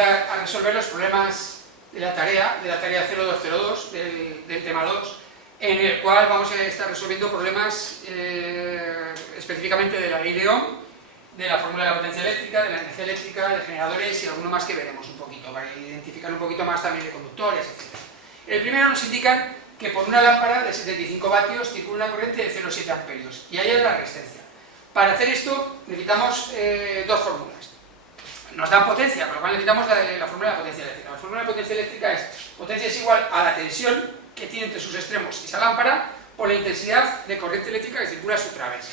empezar a resolver los problemas de la tarea 0202 del tema 2, en el cual vamos a estar resolviendo problemas específicamente de la ley de Ohm, de la fórmula de la potencia eléctrica, de la energía eléctrica, de generadores y alguno más que veremos un poquito, para identificar un poquito más también de conductores, etc. El primero nos indican que por una lámpara de 75 vatios circula una corriente de 0,7 amperios y ahí es la resistencia. Para hacer esto necesitamos dos fórmulas. Nos dan potencia, con lo cual necesitamos la fórmula de la potencia eléctrica. La fórmula de la potencia eléctrica es potencia es igual a la tensión que tiene entre sus extremos esa lámpara por la intensidad de corriente eléctrica que circula a su través.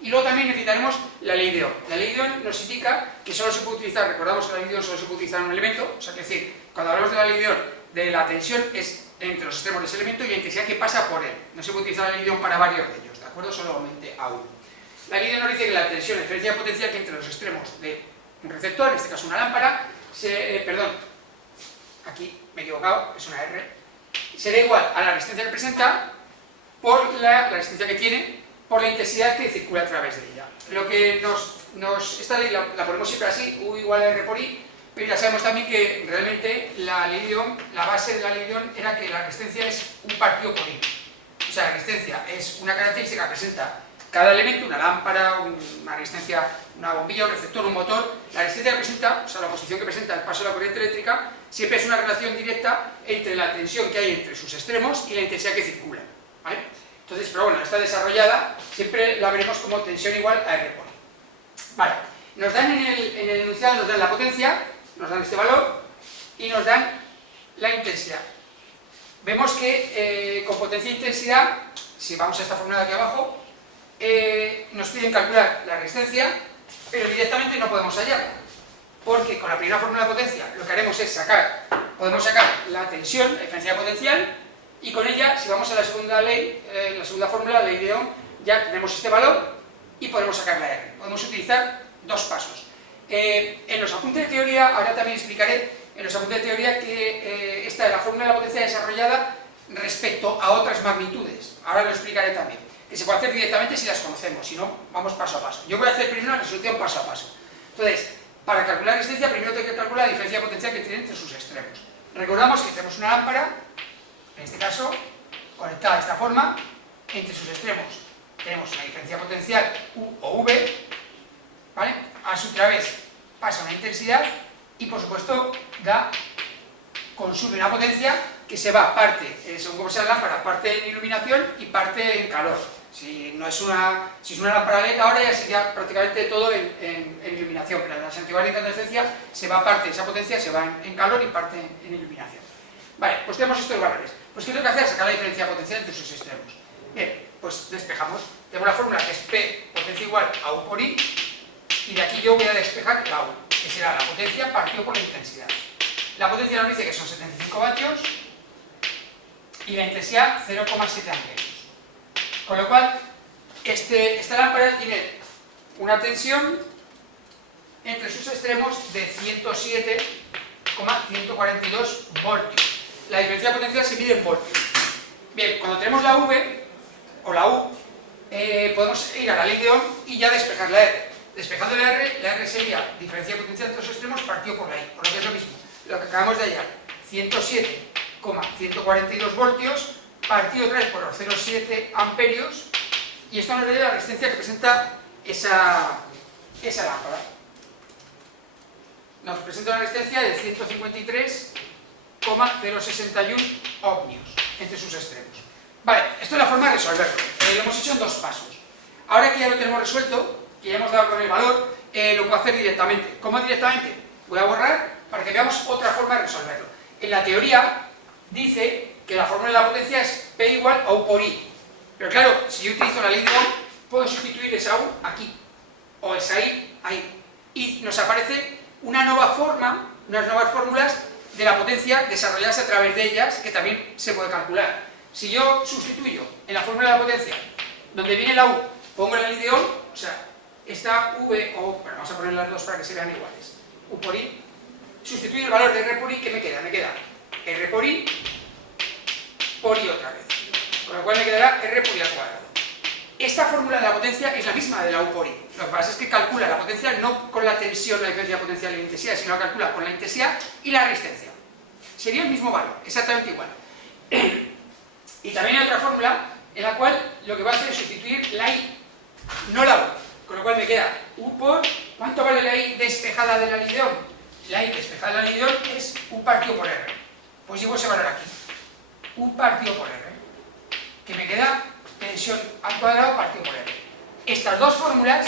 Y luego también necesitaremos la ley de Ohm. La ley de Ohm nos indica que solo se puede utilizar, recordamos que la ley de Ohm solo se puede utilizar en un elemento, o sea, que decir, cuando hablamos de la ley de Ohm, de la tensión es entre los extremos de ese elemento y la intensidad que pasa por él. No se puede utilizar la ley de Ohm para varios de ellos, ¿de acuerdo? Solamente a uno. La ley de Ohm nos dice que la tensión, la diferencia de potencia que entre los extremos de un receptor, en este caso una lámpara, aquí me he equivocado, es una R, será igual a la resistencia que presenta por la resistencia que tiene por la intensidad que circula a través de ella. Lo que esta ley la ponemos siempre así, U igual a R por I, pero ya sabemos también que realmente la ley de Ohm, la base de la ley de Ohm era que la resistencia es un partido por I. O sea, la resistencia es una característica que presenta cada elemento, una lámpara, una resistencia, una bombilla, un receptor, un motor. La resistencia que presenta, o sea, la posición que presenta el paso de la corriente eléctrica, siempre es una relación directa entre la tensión que hay entre sus extremos y la intensidad que circula, ¿vale? Entonces, pero bueno, esta desarrollada siempre la veremos como tensión igual a R por I. Vale, nos dan en el enunciado, nos dan la potencia, nos dan este valor y nos dan la intensidad. Vemos que con potencia e intensidad, si vamos a esta fórmula de aquí abajo, nos piden calcular la resistencia, pero directamente no podemos hallarla, porque con la primera fórmula de potencia lo que haremos es podemos sacar la tensión, la diferencia potencial, y con ella, si vamos a la segunda ley, la segunda fórmula, la ley de Ohm, ya tenemos este valor y podemos sacar la R. Podemos utilizar dos pasos. En los apuntes de teoría, ahora también explicaré, en los apuntes de teoría que esta es la fórmula de la potencia desarrollada respecto a otras magnitudes. Ahora lo explicaré también. Que se puede hacer directamente si las conocemos, si no, vamos paso a paso. Yo voy a hacer primero la resolución paso a paso. Entonces, para calcular la resistencia, primero tengo que calcular la diferencia potencial que tiene entre sus extremos. Recordamos que tenemos una lámpara, en este caso, conectada de esta forma, entre sus extremos tenemos una diferencia potencial U o V, ¿vale? A su través pasa una intensidad y, por supuesto, consume una potencia que se va, parte, según como sea la lámpara, parte en iluminación y parte en calor. Si es una lámpara LED ahora ya sería prácticamente todo en iluminación, pero en las antiguas de incandescencia se va parte de esa potencia, se va en calor y parte en iluminación. Vale, pues tenemos estos valores. Pues ¿qué tengo que hacer? Sacar la diferencia potencial entre sus extremos. Bien, pues despejamos. Tengo la fórmula que es P potencia igual a U por I, y de aquí yo voy a despejar la U, que será la potencia partido por la intensidad. La potencia nos dice que son 75 vatios y la intensidad 0,7 amperios. Con lo cual, esta lámpara tiene una tensión entre sus extremos de 107,142 voltios. La diferencia potencial se mide en voltios. Bien, cuando tenemos la V o la U, podemos ir a la ley de Ohm y ya despejar la R. Despejando la R sería diferencia potencial entre los extremos partido por la I, por lo que es lo mismo. Lo que acabamos de hallar, 107,142 voltios partido otra vez por los 0,7 amperios, y esto nos da la resistencia que presenta esa lámpara. Nos presenta una resistencia de 153,061 ohmios entre sus extremos. Vale, esto es la forma de resolverlo. Lo hemos hecho en dos pasos. Ahora que ya lo tenemos resuelto, que ya hemos dado con el valor, lo puedo hacer directamente. ¿Cómo directamente? Voy a borrar para que veamos otra forma de resolverlo. En la teoría dice que la fórmula de la potencia es P igual a U por I. Pero claro, si yo utilizo la ley de Ohm, puedo sustituir esa U aquí, o esa I ahí. Y nos aparece una nueva forma, unas nuevas fórmulas de la potencia desarrolladas a través de ellas, que también se puede calcular. Si yo sustituyo en la fórmula de la potencia, donde viene la U, pongo la ley de Ohm, o sea, esta V, bueno, vamos a poner las dos para que se vean iguales, U por I, sustituyo el valor de R por I, ¿qué me queda? Me queda R por I otra vez, con lo cual me quedará R por I al cuadrado. esta fórmula de la potencia es la misma de la U por I. Lo que pasa es que calcula la potencia no con la tensión, la diferencia potencial y la intensidad, sino la calcula con la intensidad y la resistencia. Sería el mismo valor, exactamente igual. Y también hay otra fórmula en la cual lo que va a hacer es sustituir la I, no la U. Con lo cual me queda U por... ¿Cuánto vale la I despejada de la lideón? La I despejada de la lideón es U partido por R. Pues llevo ese valor aquí. U partido por R. Que me queda tensión al cuadrado partido por R. Estas dos fórmulas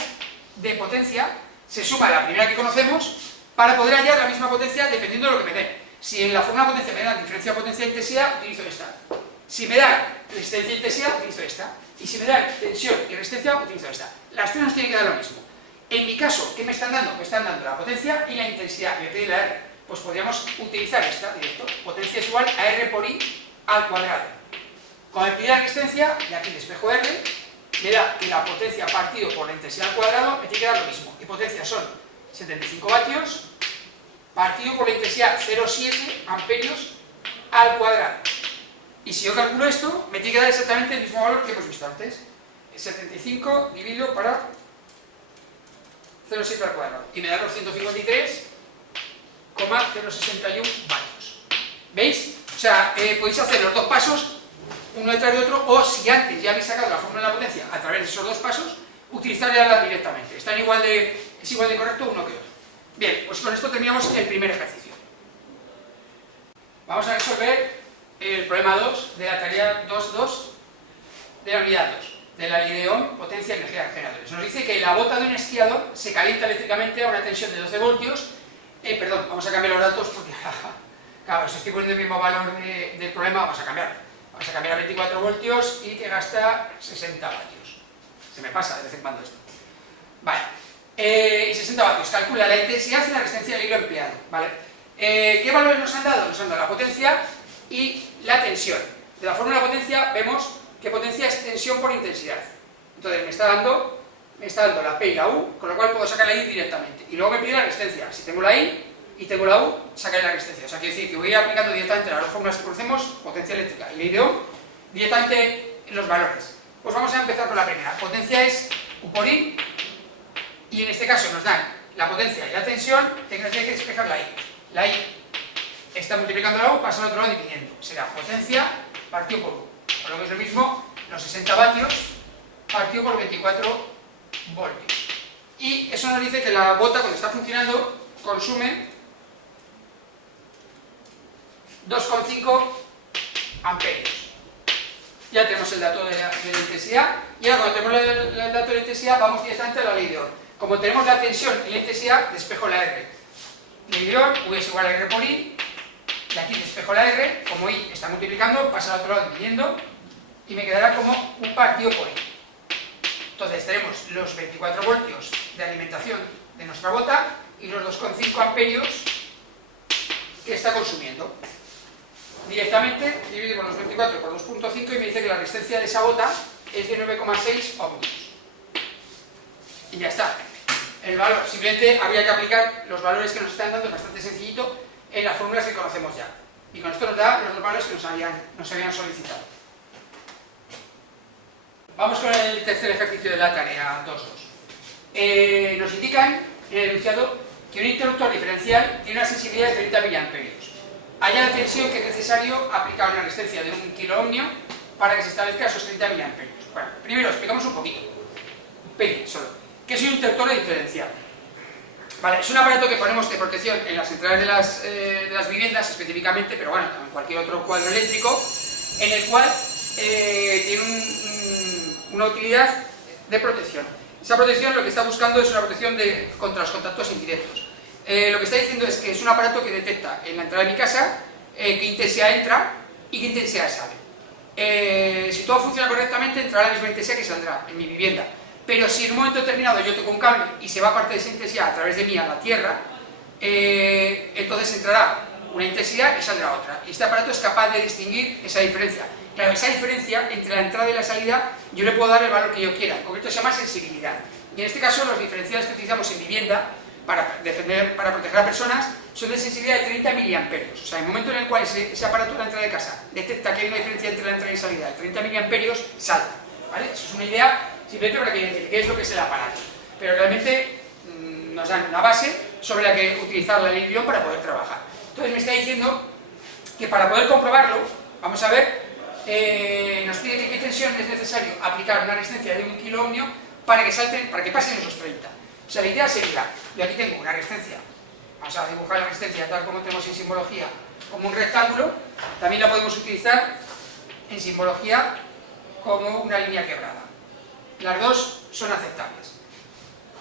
de potencia se suman a la primera que conocemos para poder hallar la misma potencia dependiendo de lo que me den. Si en la fórmula de potencia me dan diferencia potencia-intensidad, utilizo esta. Si me dan resistencia e intensidad, utilizo esta. Y si me dan tensión y resistencia, utilizo esta. Las tres nos tienen que dar lo mismo. En mi caso, ¿qué me están dando? Me están dando la potencia y la intensidad. Me piden la R. Pues podríamos utilizar esta directo. Potencia es igual a R por I al cuadrado. Como me pide la resistencia, y aquí despejo R, me da que la potencia partido por la intensidad al cuadrado me tiene que dar lo mismo. Y potencia son 75 vatios partido por la intensidad 0,7 amperios al cuadrado. Y si yo calculo esto, me tiene que dar exactamente el mismo valor que hemos visto antes. 75 dividido para 0,7 al cuadrado. Y me da los 153,061 vatios. ¿Veis? O sea, podéis hacer los dos pasos, uno detrás de otro, o si antes ya habéis sacado la fórmula de la potencia a través de esos dos pasos, utilizarla directamente. Es igual de correcto uno que otro. Bien, pues con esto terminamos el primer ejercicio. Vamos a resolver el problema 2 de la tarea 2.2 de la unidad 2, de la lideón potencia y energía de generadores. Nos dice que la bota de un esquiador se calienta eléctricamente a una tensión de 12 voltios. Perdón, vamos a cambiar los datos porque, claro, si estoy poniendo el mismo valor del problema, vamos a cambiar. Vamos a cambiar a 24 voltios y que gasta 60 vatios. Se me pasa de vez en cuando esto. Vale. Y 60 vatios. Calcula la intensidad y la resistencia del hilo empleado. ¿Vale? ¿Qué valores nos han dado? Nos han dado la potencia y la tensión. De la fórmula de potencia vemos que potencia es tensión por intensidad. Entonces me está dando la P y la U, con lo cual puedo sacar la I directamente. Y luego me pide la resistencia. Si tengo la I y tengo la U, sacaré la resistencia. O sea, quiere decir que voy a ir aplicando directamente las dos fórmulas que conocemos, potencia eléctrica y lideón, directamente en los valores. Pues vamos a empezar con la primera. Potencia es U por I, y en este caso nos dan la potencia y la tensión, tengo que despejar la I. La I está multiplicando la U, pasa al otro lado dividiendo. Será potencia partido por U. Por lo que es lo mismo, los 60 vatios partido por 24 voltios. Y eso nos dice que la bota, cuando está funcionando, consume 2,5 amperios. Ya tenemos el dato de la intensidad, y ahora cuando tenemos el dato de la intensidad, vamos directamente a la ley de Ohm. Como tenemos la tensión y la intensidad, despejo la R. Ley de Ohm, U es igual a R por I, y aquí despejo la R, como I está multiplicando, pasa al otro lado dividiendo, y me quedará como U partido por I. Entonces tenemos los 24 voltios de alimentación de nuestra bota, y los 2,5 amperios que está consumiendo. Directamente dividimos los 24 por 2,5 y me dice que la resistencia de esa bota es de 9,6 ohmios. Y ya está. El valor, simplemente habría que aplicar los valores que nos están dando, es bastante sencillito, en las fórmulas que conocemos ya. Y con esto nos da los dos valores que nos habían solicitado. Vamos con el tercer ejercicio de la tarea 2.2. Nos indican en el enunciado que un interruptor diferencial tiene una sensibilidad de 30 mA. Haya la tensión que es necesario aplicar una resistencia de 1 kiloohmio para que se establezca esos 30 mA. Bueno, primero explicamos un poquito, un pelín solo. ¿Qué es un interruptor diferencial? Vale, es un aparato que ponemos de protección en las centrales de las viviendas específicamente, pero bueno, en cualquier otro cuadro eléctrico, en el cual tiene una utilidad de protección. Esa protección lo que está buscando es una protección contra los contactos indirectos. Lo que está diciendo es que es un aparato que detecta en la entrada de mi casa qué intensidad entra y qué intensidad sale. Si todo funciona correctamente, entrará la misma intensidad que saldrá en mi vivienda. Pero si en un momento determinado yo toco un cable y se va parte de esa intensidad a través de mí a la tierra, entonces entrará una intensidad y saldrá otra. Y este aparato es capaz de distinguir esa diferencia. Claro, esa diferencia entre la entrada y la salida, yo le puedo dar el valor que yo quiera. En concreto se llama sensibilidad. Y en este caso los diferenciales que utilizamos en vivienda para proteger a personas son de sensibilidad de 30 mA. O sea, en el momento en el cual ese aparato de la entrada de casa detecta que hay una diferencia entre la entrada y salida de 30 mA, salta. ¿Vale? Eso es una idea simplemente para que identifiquéis lo que es el aparato. Pero realmente nos dan una base sobre la que utilizar la ley de Ohm para poder trabajar. Entonces me está diciendo que para poder comprobarlo, vamos a ver, nos pide que qué tensión es necesario aplicar una resistencia de 1 kiloohmio para que pasen esos 30. O sea, la idea sería, yo aquí tengo una resistencia, vamos a dibujar la resistencia tal como tenemos en simbología, como un rectángulo, también la podemos utilizar en simbología como una línea quebrada. Las dos son aceptables.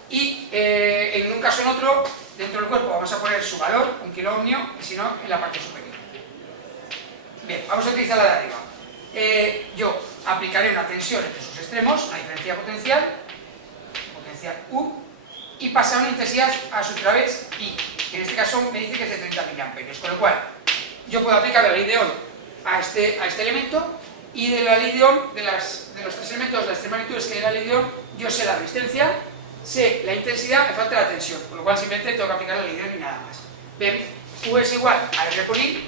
Y en un caso o en otro, dentro del cuerpo vamos a poner su valor, 1 kiloohmio, y si no, en la parte superior. Bien, vamos a utilizar la de arriba. Yo aplicaré una tensión entre sus extremos, una diferencia potencial U, y pasar una intensidad a su través I, que en este caso me dice que es de 30 mA, con lo cual yo puedo aplicar la ley de Ohm a este elemento, y de la ley de Ohm, de los tres elementos, las tres magnitudes que hay en la ley de Ohm, yo sé la resistencia, sé la intensidad, me falta la tensión, con lo cual simplemente tengo que aplicar la ley de Ohm y nada más. Bien, U es igual a R por I,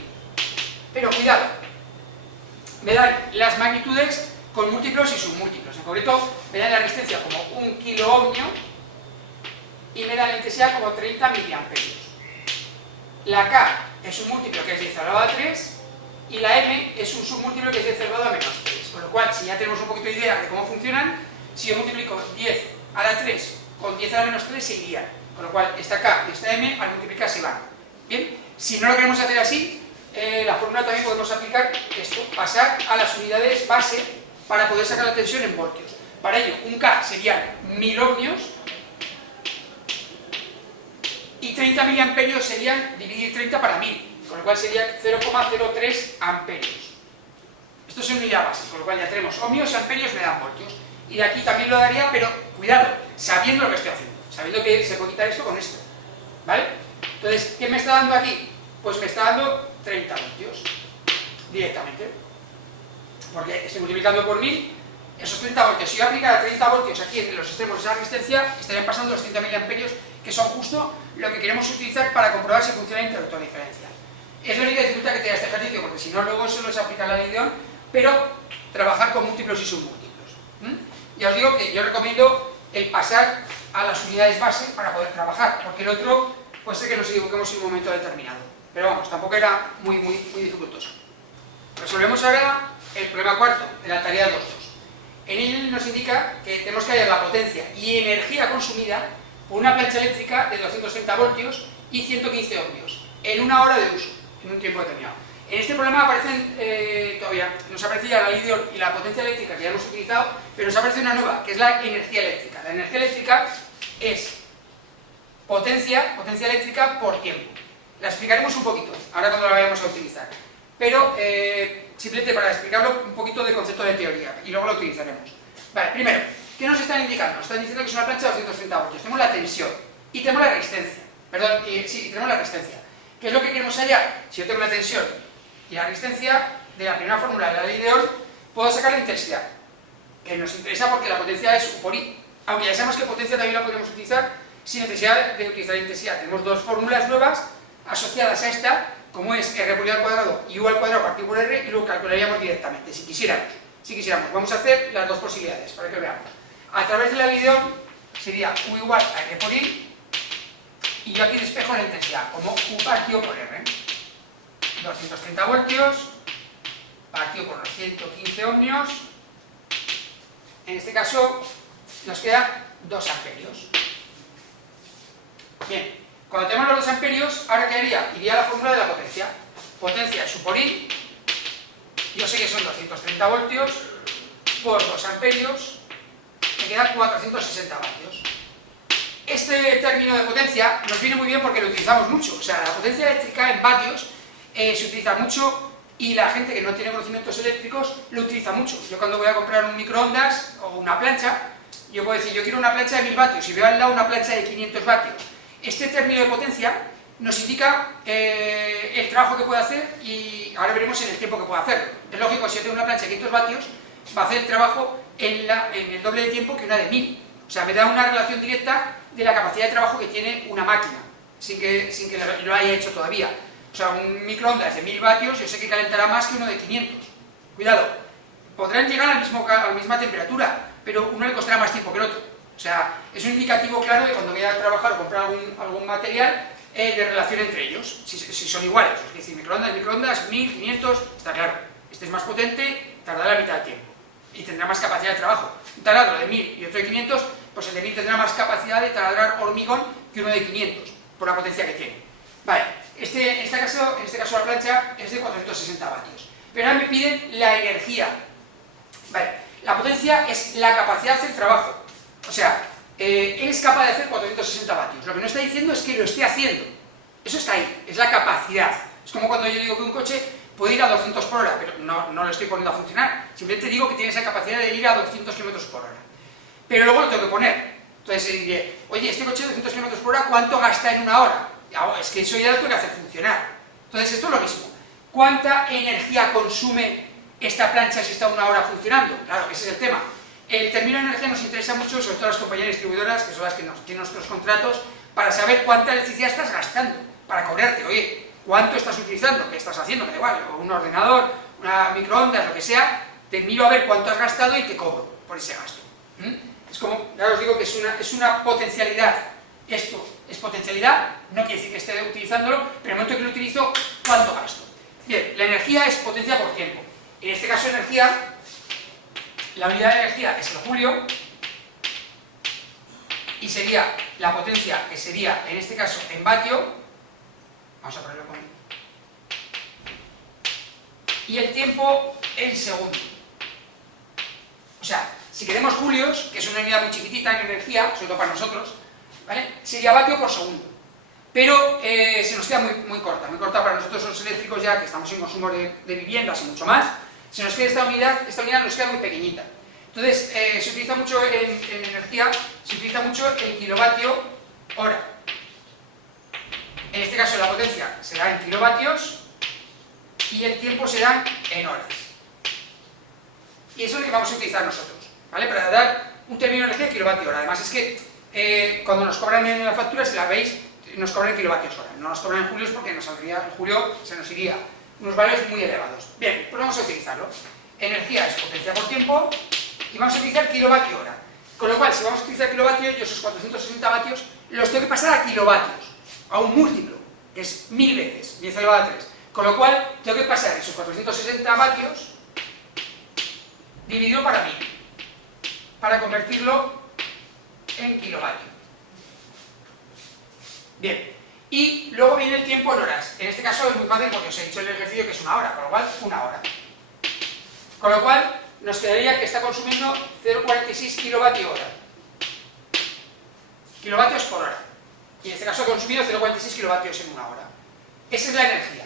pero cuidado, me dan las magnitudes con múltiplos y submúltiplos. En concreto, me dan la resistencia como 1 kiloohmio y me dan la intensidad como 30 miliamperios. La K es un múltiplo que es 10 elevado a 3 y la M es un submúltiplo que es 10 elevado a menos 3. Con lo cual, si ya tenemos un poquito de idea de cómo funcionan, si yo multiplico 10 a la 3 con 10 a la menos 3 se irían. Con lo cual, esta K y esta M al multiplicar se van. Bien, si no lo queremos hacer así, la fórmula también podemos aplicar esto, pasar a las unidades base para poder sacar la tensión en voltios. Para ello, un K serían 1000 ohmios y 30 miliamperios serían dividir 30 para 1000, con lo cual serían 0,03 amperios. Esto es en unidad base, con lo cual ya tenemos ohmios y amperios me dan voltios. Y de aquí también lo daría, pero cuidado, sabiendo lo que estoy haciendo, sabiendo que se puede quitar esto con esto. ¿Vale? Entonces, ¿qué me está dando aquí? Pues me está dando 30 voltios directamente, porque estoy multiplicando por 1000 esos 30 voltios. Si yo aplicara 30 voltios aquí en los extremos de esa resistencia, estarían pasando los 30 miliamperios, que son justo lo que queremos utilizar para comprobar si funciona el interruptor diferencial. Es la única dificultad que tiene este ejercicio, porque si no, luego solo es aplicar la ley de Ohm, pero trabajar con múltiplos y submúltiplos. Ya os digo que yo recomiendo el pasar a las unidades base para poder trabajar, porque el otro puede ser que nos equivoquemos en un momento determinado. Pero vamos, tampoco era muy dificultoso. Resolvemos ahora el problema cuarto de la tarea 2.2. En él nos indica que tenemos que hallar la potencia y energía consumida por una plancha eléctrica de 230 voltios y 115 ohmios en una hora de uso, en un tiempo determinado. En este problema aparecen, todavía nos aparecía la ley de Ohm y la potencia eléctrica que ya hemos utilizado, pero nos aparece una nueva, que es la energía eléctrica. La energía eléctrica es potencia eléctrica por tiempo. La explicaremos un poquito, ahora cuando la vayamos a utilizar. Pero, simplemente para explicarlo un poquito de concepto de teoría, y luego lo utilizaremos. Vale, primero, ¿qué nos están indicando? Nos están diciendo que es una plancha de 230 voltios. Tenemos la tensión y tenemos la resistencia. Perdón, sí, tenemos la resistencia. ¿Qué es lo que queremos hallar? Si yo tengo la tensión y la resistencia, de la primera fórmula de la ley de Ohm, puedo sacar la intensidad, que nos interesa porque la potencia es U por I. Aunque ya sabemos que potencia también la podemos utilizar sin necesidad de utilizar la intensidad. Tenemos dos fórmulas nuevas asociadas a esta, como es R por I al cuadrado y U al cuadrado partido por R, y lo calcularíamos directamente, si quisiéramos. Vamos a hacer las dos posibilidades, para que veamos. A través de la ley de Ohm sería U igual a R por I, y yo aquí despejo la intensidad, como U partido por R. 230 voltios, partido por los 115 ohmios, en este caso nos queda 2 amperios. Bien, cuando tenemos los 2 amperios, ¿ahora qué haría? Iría a la fórmula de la potencia. Potencia es U por I, yo sé que son 230 voltios, por 2 amperios, me queda 460 vatios. Este término de potencia nos viene muy bien porque lo utilizamos mucho. O sea, la potencia eléctrica en vatios se utiliza mucho, y la gente que no tiene conocimientos eléctricos lo utiliza mucho. Yo cuando voy a comprar un microondas o una plancha, yo puedo decir, yo quiero una plancha de 1000 vatios y veo al lado una plancha de 500 vatios. Este término de potencia nos indica el trabajo que puede hacer, y ahora veremos en el tiempo que puede hacer. Es lógico, si yo tengo una plancha de 500 vatios, va a hacer el trabajo en el doble de tiempo que una de 1000. O sea, me da una relación directa de la capacidad de trabajo que tiene una máquina, sin que lo haya hecho todavía. O sea, un microondas de 1000 vatios yo sé que calentará más que uno de 500. Cuidado, podrán llegar a la misma temperatura, pero uno le costará más tiempo que el otro. O sea, es un indicativo claro de cuando voy a trabajar o comprar algún material de relación entre ellos, si son iguales. Es decir, microondas, 1500, está claro. Este es más potente, tardará la mitad del tiempo y tendrá más capacidad de trabajo. Un taladro de 1000 y otro de 500, pues el de 1000 tendrá más capacidad de taladrar hormigón que uno de 500, por la potencia que tiene. Vale, en este caso la plancha es de 460 vatios. Pero ahora me piden la energía. Vale, la potencia es la capacidad de hacer trabajo. O sea, él es capaz de hacer 460 vatios. Lo que no está diciendo es que lo esté haciendo. Eso está ahí, es la capacidad. Es como cuando yo digo que un coche puede ir a 200 por hora, pero no lo estoy poniendo a funcionar. Simplemente digo que tiene esa capacidad de ir a 200 km por hora. Pero luego lo tengo que poner. Entonces diré, oye, este coche de 200 km por hora, ¿cuánto gasta en una hora? Es que eso ya lo tengo que hacer funcionar. Entonces esto es lo mismo. ¿Cuánta energía consume esta plancha si está una hora funcionando? Claro, ese es el tema. El término de energía nos interesa mucho, sobre todo a las compañías distribuidoras, que son las que tienen nuestros contratos, para saber cuánta electricidad estás gastando, para cobrarte. Oye, ¿cuánto estás utilizando? ¿Qué estás haciendo? Me da igual, o un ordenador, una microondas, lo que sea, te miro a ver cuánto has gastado y te cobro por ese gasto. Es como, ya os digo que es una potencialidad. Esto es potencialidad, no quiere decir que esté utilizándolo, pero en el momento que lo utilizo, ¿cuánto gasto? Bien, la energía es potencia por tiempo. En este caso, energía, la unidad de energía es el julio, y sería la potencia, que sería, en este caso, en vatio, vamos a ponerlo con... y el tiempo en segundo. O sea, si queremos julios, que es una unidad muy chiquitita en energía, sobre todo para nosotros, ¿vale? Sería vatio por segundo. Pero se nos queda muy corta para nosotros los eléctricos, ya que estamos en consumo de viviendas y mucho más. Se nos queda esta unidad nos queda muy pequeñita. Entonces, se utiliza mucho en energía, se utiliza mucho el kilovatio hora. En este caso la potencia será en kilovatios y el tiempo será en horas. Y eso es lo que vamos a utilizar nosotros, ¿vale? Para dar un término de energía kilovatio hora. Además es que cuando nos cobran en la factura, si la veis, nos cobran en kilovatios hora. No nos cobran en julios porque en julio se nos iría unos valores muy elevados. Bien, pues vamos a utilizarlo. Energía es potencia por tiempo y vamos a utilizar kilovatio hora. Con lo cual, si vamos a utilizar kilovatio, yo esos 460 vatios los tengo que pasar a kilovatios, a un múltiplo, que es 1000 veces, 10 elevado a 3. Con lo cual, tengo que pasar esos 460 vatios dividido para 1000, para convertirlo en kilovatio. Bien, y luego viene el tiempo en horas. En este caso es muy fácil porque os he dicho en el ejercicio que es una hora, con lo cual, una hora. Con lo cual, nos quedaría que está consumiendo 0,46 kilovatio hora. Kilovatios por hora. Y en este caso ha consumido 0,46 kilovatios en una hora. Esa es la energía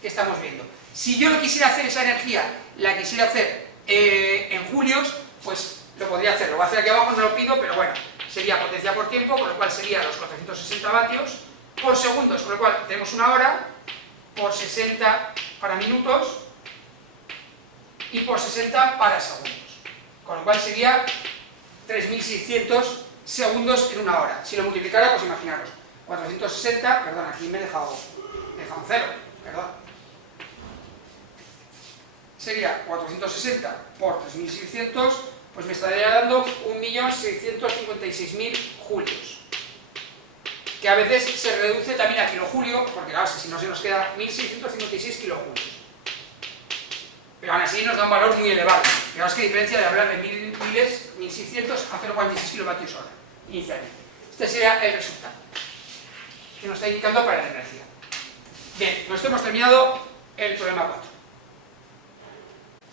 que estamos viendo. Si yo no quisiera hacer esa energía, la quisiera hacer en julios, pues lo podría hacer. Lo voy a hacer aquí abajo, no lo pido, pero bueno, sería potencia por tiempo, con lo cual sería los 460 vatios por segundos, con lo cual tenemos una hora por 60 para minutos y por 60 para segundos, con lo cual sería 3600 segundos en una hora. Si lo multiplicara, pues imaginaros, 460, perdón, aquí me he dejado un cero, perdón. Sería 460 por 3600, pues me estaría dando 1.656.000 julios. Que a veces se reduce también a kilojulio, porque claro, si no se nos queda 1.656 kilojulios. Pero aún así nos da un valor muy elevado. Fijaos qué diferencia de hablar de 1.600 a 0,46 kilovatios hora, inicialmente. Este sería el resultado que nos está indicando para la energía. Bien, con esto hemos terminado el problema 4.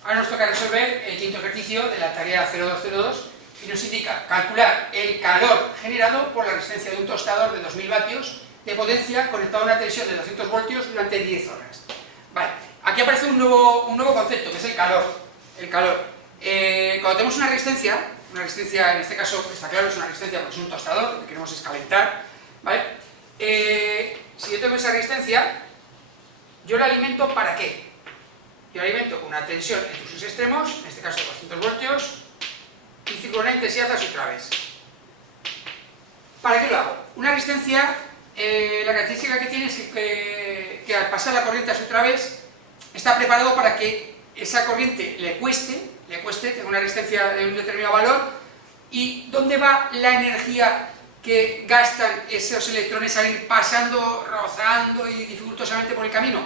Ahora nos toca resolver el quinto ejercicio de la tarea 0202 y nos indica calcular el calor generado por la resistencia de un tostador de 2000 vatios de potencia conectado a una tensión de 200 voltios durante 10 horas. Vale, aquí aparece un nuevo concepto, que es el calor. El calor. Cuando tenemos una resistencia en este caso está claro, es una resistencia porque es un tostador, lo que queremos es calentar, ¿vale? Si yo tengo esa resistencia, yo la alimento ¿para qué? Yo la alimento con una tensión entre sus extremos, en este caso 200 voltios, y con una intensidad a su través. ¿Para qué lo hago? Una resistencia, la característica que tiene es que al pasar la corriente a su través, está preparado para que esa corriente le cueste le cueste, tengo una resistencia de un determinado valor, y ¿dónde va la energía que gastan esos electrones al ir pasando, rozando y dificultosamente por el camino?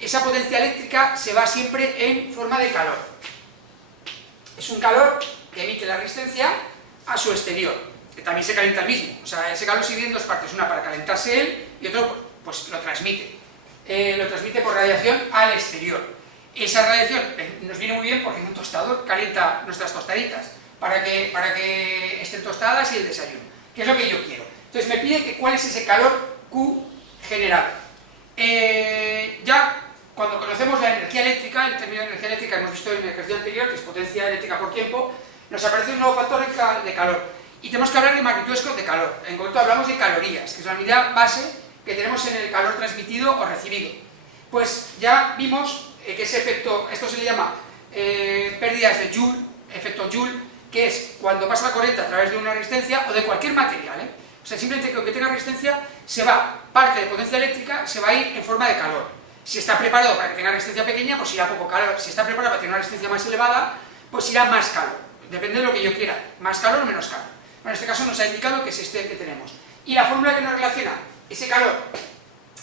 Esa potencia eléctrica se va siempre en forma de calor. Es un calor que emite la resistencia a su exterior, que también se calienta el mismo. O sea, ese calor se divide en dos partes, una para calentarse él y otro pues lo transmite. Lo transmite por radiación al exterior. Esa radiación nos viene muy bien porque en un tostador calienta nuestras tostaditas para que estén tostadas y el desayuno, que es lo que yo quiero. Entonces me pide que cuál es ese calor Q generado. Ya cuando conocemos la energía eléctrica, el término de energía eléctrica que hemos visto en el ejercicio anterior, que es potencia eléctrica por tiempo, nos aparece un nuevo factor de calor. Y tenemos que hablar de magnitudes de calor. En concreto hablamos de calorías, que es la unidad base que tenemos en el calor transmitido o recibido. Pues ya vimos que ese efecto, esto se le llama pérdidas de Joule, efecto Joule, que es cuando pasa la corriente a través de una resistencia o de cualquier material, O sea, simplemente que aunque tenga resistencia, se va, parte de potencia eléctrica se va a ir en forma de calor. Si está preparado para que tenga resistencia pequeña, pues irá poco calor. Si está preparado para tener una resistencia más elevada, pues irá más calor. Depende de lo que yo quiera, más calor o menos calor. Bueno, en este caso nos ha indicado que es este que tenemos. Y la fórmula que nos relaciona ese calor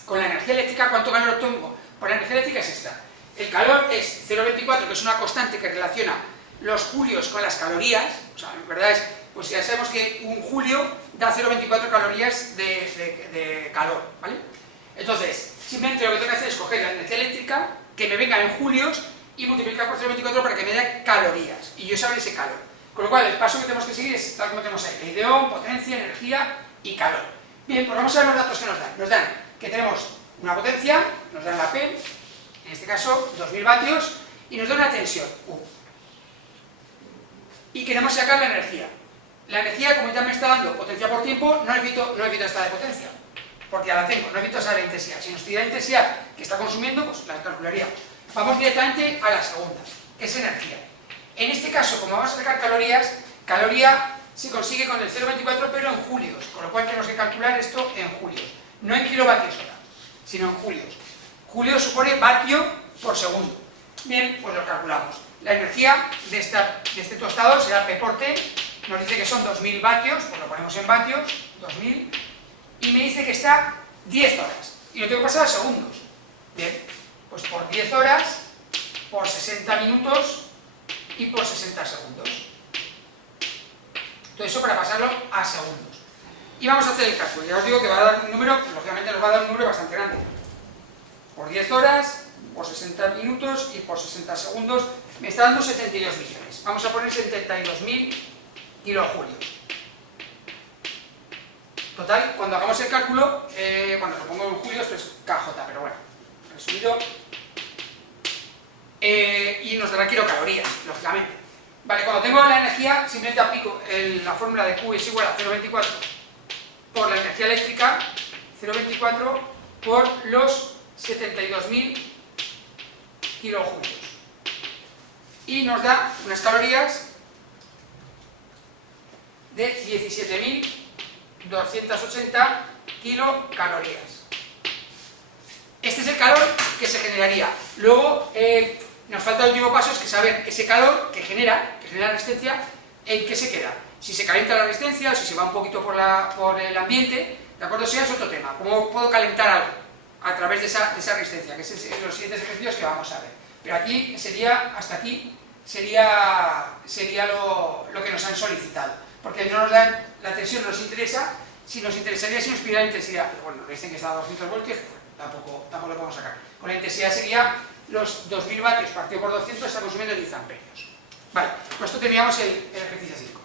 con la energía eléctrica, ¿cuánto calor obtengo por la energía eléctrica? Es esta. El calor es 0,24, que es una constante que relaciona los julios con las calorías. O sea, en verdad es, pues ya sabemos que un julio da 0,24 calorías de calor, ¿vale? Entonces, simplemente lo que tengo que hacer es coger la energía eléctrica, que me venga en julios, y multiplicar por 0,24 para que me dé calorías, y yo sabré ese calor. Con lo cual, el paso que tenemos que seguir es tal como tenemos ahí: ideón, potencia, energía y calor. Bien, pues vamos a ver los datos que nos dan. Nos dan que tenemos una potencia, nos dan la P, en este caso 2000 vatios, y nos da una tensión, U. Y queremos sacar la energía. La energía, como ya me está dando potencia por tiempo, no necesito esta de potencia, porque ya la tengo, no necesito saber la intensidad. Si nos pide la intensidad que está consumiendo, pues la calcularíamos. Vamos directamente a la segunda, que es energía. En este caso, como vamos a sacar calorías, caloría se consigue con el 0,24 pero en julios, con lo cual tenemos que calcular esto en julios, no en kilovatios hora, sino en julios. Julio supone vatio por segundo. Bien, pues lo calculamos. La energía de este tostador será P por T, nos dice que son 2000 vatios, pues lo ponemos en vatios, 2000, y me dice que está 10 horas, y lo tengo que pasar a segundos. Bien, pues por 10 horas, por 60 minutos y por 60 segundos. Todo eso para pasarlo a segundos. Y vamos a hacer el cálculo. Ya os digo que va a dar un número, lógicamente nos va a dar un número bastante grande. Por 10 horas, por 60 minutos y por 60 segundos, me está dando 72 millones. Vamos a poner 72.000 kilojulios. Total, cuando hagamos el cálculo, cuando lo pongo en julios, pues KJ, pero bueno, resumido. Y nos dará kilocalorías, lógicamente. Vale, cuando tengo la energía, simplemente aplico la fórmula de Q es igual a 0,24 por la energía eléctrica, 0,24 por los 72.000 kilojulios. Y nos da unas calorías de 17.280 kilocalorías. Este es el calor que se generaría. Luego, nos falta el último paso, es que saber ese calor que genera resistencia, en qué se queda. Si se calienta la resistencia o si se va un poquito por el ambiente, ¿de acuerdo? Eso ya es otro tema. ¿Cómo puedo calentar algo a través de esa resistencia? Que es los siguientes ejercicios que vamos a ver. Pero aquí sería, hasta aquí, sería lo que nos han solicitado. Porque no nos dan, la tensión nos interesa, si nos interesaría si nos pide la intensidad. Pero bueno, nos dicen que está a 200 voltios, tampoco lo podemos sacar. Con la intensidad sería los 2000 vatios partido por 200, está consumiendo 10 amperios. Vale, pues esto teníamos el ejercicio 5.